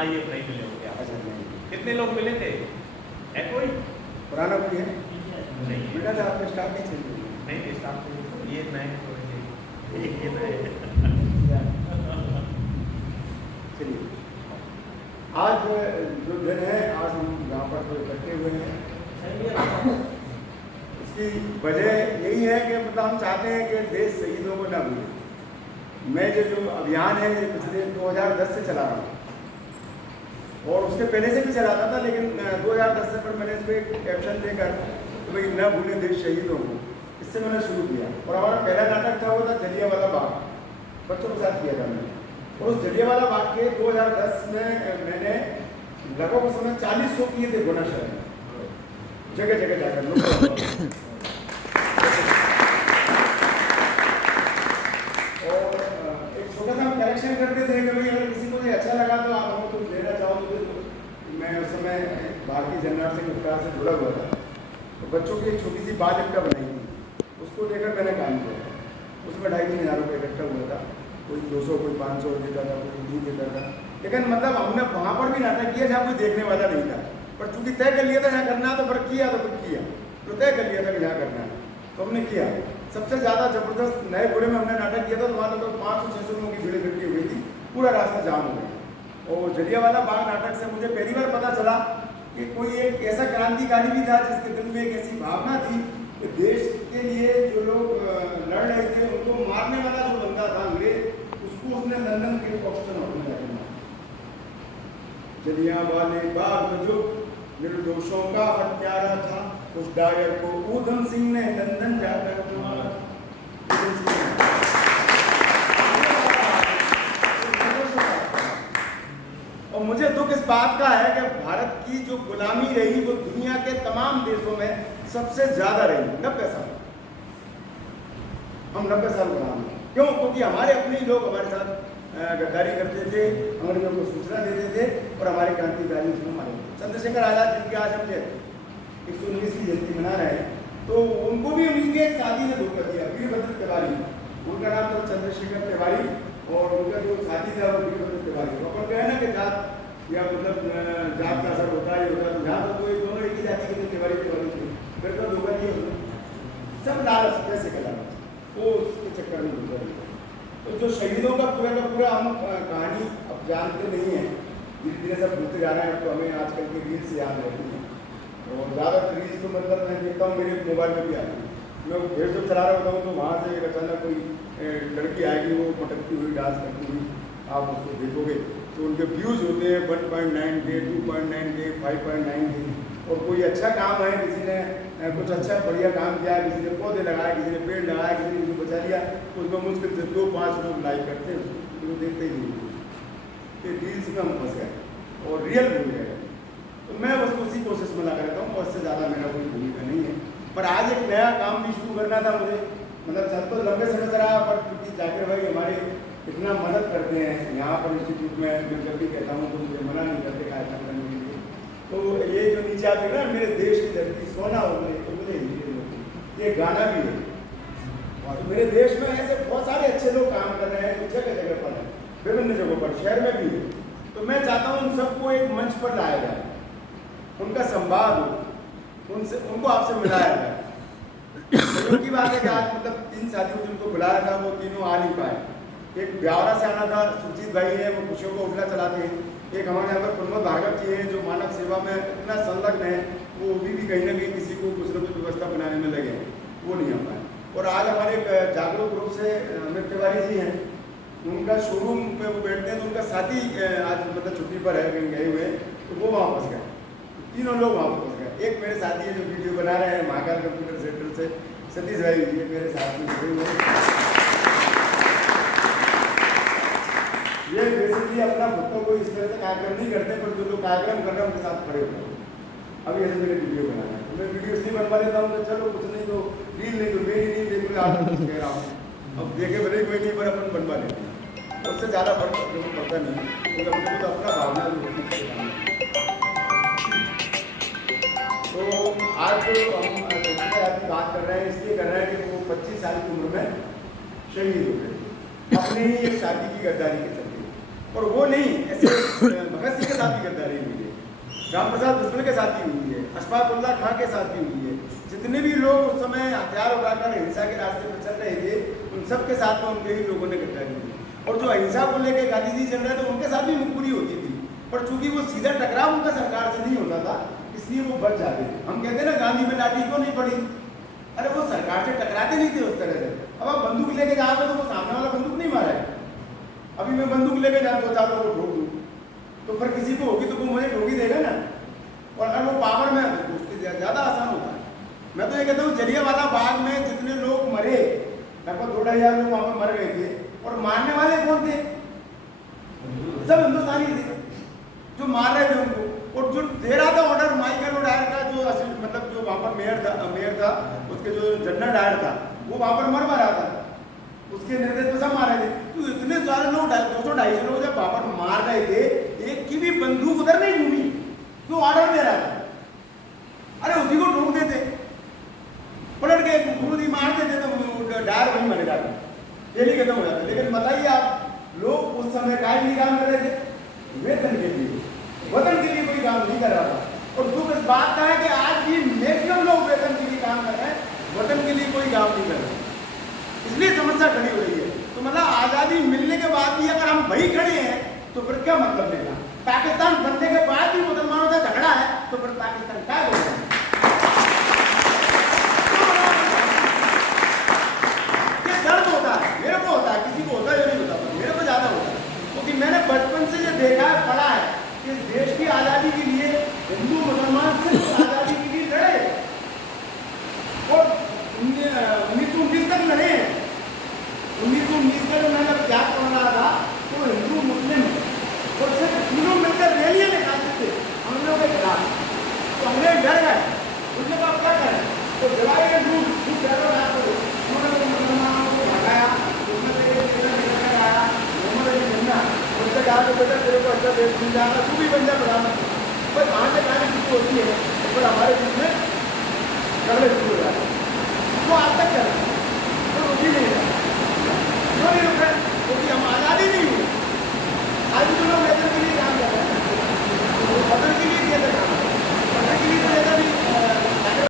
हाँ ये नहीं मिले होंगे आप। अच्छा नहीं, कितने लोग मिले थे? है कोई? पुराना कोई है? नहीं बेटा था आपने स्टाफ नहीं चल नहीं स्टाफ ये नए थोड़े ये नए। चलिए, आज जो दिन है, आज हम यहाँ पर जो इकट्ठे हुए हैं, इसकी वजह यही है कि मतलब हम चाहते हैं कि देश शहीदों को न भूले। मैं जो अभियान है ये पिछले 2010 से चला रहा हूँ और उसके पहले से भी चलाता था, लेकिन 2010 से पर मैंने इस पर एक एक्शन लेकर तो भाई न भूले देश शहीदों को, इससे मैंने शुरू किया। और हमारा पहला नाटक था वो था जलियांवाला बाग, बच्चों के साथ किया था मैंने। और उस जलियांवाला बाग के 2010 में मैंने लगभग उस समय 40 शो किए थे गुना शहर में, जगह जगह जाकर छोटा सा करेक्शन करते थे कि भाई अगर किसी को ये अच्छा लगा तो आप हमको कुछ देना चाहो तो मैं उस समय भारतीय जनता से उपकार से जुड़ा हुआ था, तो बच्चों की एक छोटी सी बाल एकता बनाई थी, उसको लेकर मैंने काम किया। उसमें 2,500-3,000 रुपये इकट्ठा हुआ था, कोई 200 कोई 500 देता था, कोई नहीं देता था, लेकिन मतलब हमने वहाँ पर भी नाटक किया जहाँ कोई देखने वाला नहीं था, पर चूंकि तय कर लिया था यहाँ करना तो पर किया तो कुछ किया, तो तय कर लिया था कि यहाँ करना है तो हमने किया। सबसे ज़्यादा जबरदस्त नए बुरे में हमने नाटक किया था, तो वहाँ लगभग 500-600 लोगों की भीड़ इकट्ठी हुई थी, पूरा रास्ता जाम हो गया। और जलियांवाला बाग नाटक से मुझे पहली बार पता चला कि कोई एक ऐसा क्रांतिकारी भी था जिसके दिल में एक ऐसी भावना थी कि देश के लिए जो लोग लड़ रहे थे उनको मारने वाला जो बंदा था अंग्रेज, उसको उसने लंदन के ऑक्सफोर्ड में जाकर मारा। जलियांवाले बाग में जो निर्दोषों का हत्यारा था, उस डायर को ऊधम सिंह ने लंदन जाकर मारा। और मुझे दुख इस बात का है कि भारत की जो गुलामी रही वो दुनिया के तमाम देशों में सबसे ज्यादा रही, 90 साल। हम 90 साल गुलाम हैं। क्यों? क्योंकि हमारे अपने ही लोग हमारे साथ गद्दारी करते थे, अंग्रेजों को सूचना देते थे और हमारे क्रांतिकारी उसमें मारे थे। चंद्रशेखर आजाद जिनके आज हम 119वीं जयंती मना रहे हैं, तो उनको भी उनकी एक साथी ने धोखा दिया, वीरभद्र तिवारी, उनका नाम था चंद्रशेखर तिवारी और उनका जो साथी था वो वीरभद्र तिवारी। अपन कहे ना कि जात या मतलब जात का असर होता है, होता है, जहाँ तो कोई दोनों एक ही जाति के थे, तिवारी थे, फिर तो धोखा दिया सब लालच पैसे का लालच, वो उसके चक्कर में धोखा दिया। तो जो शहीदों का पूरा हम कहानी अब जानते नहीं है, धीरे धीरे सब भूलते जा रहे हैं, तो हमें आजकल की रील से याद रहती है। और ज़्यादातर रील्स तो मतलब मैं देखता हूँ मेरे मोबाइल में भी आती है, मैं फेसबुक चला रहा होता हूँ तो वहाँ से अचानक कोई लड़की आएगी वो मटकती हुई डांस करती हुई, आप उसको देखोगे तो उनके व्यूज़ होते हैं 1.9K, 2.9K, 5.9K। और कोई अच्छा काम है, किसी ने कुछ अच्छा बढ़िया काम किया, किसी ने पौधे लगाए, किसी ने पेड़ लगाया, किसी ने उसको बचा लिया, तो उसको मुश्किल से 2-5 लोग लाइक करते हैं, उसको देखते ही नहीं। ये रील्स में हम फंस गए और रियल भूल गए। तो मैं बस उसी कोशिश में लगा रहता हूँ, और उससे ज़्यादा मेरा कोई भूमिका नहीं है। पर आज एक नया काम भी शुरू करना था मुझे, मतलब चल तो लंबे समय से रहा, पर क्योंकि जाकिर भाई हमारे इतना मदद करते हैं यहाँ पर इंस्टीट्यूट में, मैं जब भी कहता हूँ तो मुझे मना नहीं करते कार्यक्रम करने के लिए। तो ये जो नीचे आते हैं ना, मेरे देश की धरती सोना हो गई, तो मुझे हिंदी ये गाना भी है। और मेरे देश में ऐसे बहुत सारे अच्छे लोग काम कर रहे हैं जो जगह जगह पर हैं, विभिन्न जगहों पर, शहर में भी है। तो मैं चाहता हूँ उन सबको एक मंच पर लाया जाए, उनका संवाद हो, उनसे उनको आपसे मिलाया जाए। की बात है कि आज मतलब 3 साथियों जिनको बुलाया था वो तीनों आ नहीं पाए। एक ब्यावरा से आना था, सुरजीत भाई है, वो खुशियों को उठला चलाते हैं। एक हमारे यहाँ पर प्रमोद भार्गव जी हैं जो मानव सेवा में इतना संलग्न है, वो भी कहीं ना कहीं किसी को कुछ न कुछ व्यवस्था बनाने में लगे हैं, वो नहीं आ पाए। और आज हमारे जागरूक ग्रुप से अमित तिवारी जी हैं, उनका शोरूम पे वो बैठते हैं, तो उनका साथी आज मतलब छुट्टी पर है, कहीं गए हुए, तो वो वहाँ फंस गए, तीनों लोग वहाँ फंस गए। एक मेरे साथी है जो वीडियो बना रहे हैं महाकाल कंप्यूटर सेंटर से, सतीश भाई, ये मेरे साथ में जुड़े हुए हैं। ये बेसिकली अपना खुद तो कोई इस तरह से कार्यक्रम नहीं करते, पर जो लोग कार्यक्रम कर रहे हैं उनके साथ खड़े होते हैं। अभी ऐसे मैंने वीडियो बनाया है, तो मैं वीडियो इसलिए बनवा लेता हूँ कि चलो कुछ नहीं तो रील नहीं तो मेरी रील देखो, आप कह रहा हूँ, अब देखे भले कोई नहीं, पर अपन बनवा लेते हैं, उससे ज़्यादा फर्क पड़ता नहीं, क्योंकि अपने को तो अपना भावना होती है। तो आज जो हम की बात कर रहे हैं, इसलिए कर रहे हैं कि वो 25 साल की उम्र में शहीद हो गए अपने ही एक शादी की गद्दारी के चलते। और वो नहीं, ऐसे भगत सिंह राम प्रसाद बिस्मिल के साथ भी हुई है, अशफाक उल्लाह खां के साथ भी हुई है। जितने भी लोग उस समय हथियार उठाकर हिंसा के रास्ते पर चल रहे थे, उन सब के साथ में उनके ही लोगों ने गद्दारी की। और जो अहिंसा को लेकर गांधी जी चल रहे थे, उनके साथ भी मुखबिरी होती थी, पर चूंकि वो सीधा टकराव उनका सरकार से नहीं होता था, इसलिए वो बच जाते थे। हम कहते हैं ना गांधी में लाठी क्यों नहीं पड़ी, अरे वो सरकार से टकराते नहीं थे उस तरह से। अब आप बंदूक लेके जाओगे तो वो सामने वाला बंदूक नहीं मारा है। अभी मैं बंदूक लेके जाऊँ तो चारों को ठोक दूँ, तो फिर किसी को होगी तो वो मुझे ठोक ही देगा ना। और अगर वो पावर में तो उसके ज़्यादा आसान होता है। मैं तो ये कहता हूँ जलियांवाला बाग में जितने लोग मरे, लगभग 2-2,500 लोग वहाँ पर मर गए थे, और मारने वाले कौन थे? सब हिंदुस्तानी थे जो मार रहे थे उनको। और जो दे रहा था ऑर्डर माइकल ओडायर का, जो मतलब जो वहाँ पर मेयर था उसके जो जनरल डायर था, वो वहाँ पर मर रहा था, उसके निर्देश पर सब मार रहे थे। तो इतने सारे लोग 200-250 लोग जब वहाँ पर मार रहे थे, एक की भी बंदूक उधर नहीं घूमी, जो ऑर्डर दे रहा था, अरे उसी को ठोक देते, पलट के गुरु जी मार देते तो डायर वहीं मर जाता, ये खत्म हो जाता। लेकिन बताइए आप, लोग उस समय काय भी काम कर रहे थे? वेतन के लिए, वतन के लिए कोई काम नहीं कर रहा था। और दुख इस बात का है कि आज भी मैक्सिमम लोग वेतन के लिए काम कर रहे हैं, वतन के लिए कोई काम नहीं कर रहे, इसलिए समस्या खड़ी हो रही है। तो मतलब आज़ादी मिलने के बाद भी अगर हम वही खड़े हैं तो फिर क्या मतलब लेगा? पाकिस्तान बनने के बाद भी मुसलमानों से झगड़ा है, तो फिर पाकिस्तान क्या होगा? ये दर्द होता है, मेरे को होता है, किसी को होता है या नहीं होता, पर मेरे को ज़्यादा होता है, क्योंकि मैंने बचपन से ये देखा है, पढ़ा है कि इस देश की आज़ादी के लिए हिंदू मुसलमान सिर्फ आज़ादी के लिए लड़े, और 1919 तक लड़े। 1919 का जो मैं जब इतिहास पढ़ रहा था, तो हिंदू मुस्लिम और सिर्फ तीनों मिलकर रैलियां निकालते थे अंग्रेजों के खिलाफ। तो अंग्रेज डर गए, उसने कहा क्या करें, तो डिवाइड एंड रूल, उन्होंने मुसलमानों को भगाया, उसमें से एक निकल आया मोहम्मद अली जिन्ना, उससे कहा कि बेटा तेरे को अच्छा देश मिल जाएगा, तू भी बन जा प्रधानमंत्री। पर कहाँ से कहानी शुरू होती है, तो फिर हमारे बीच में झगड़े शुरू हो जाते हैं। वो आज तक कर रहे हैं, तो रुकी नहीं है।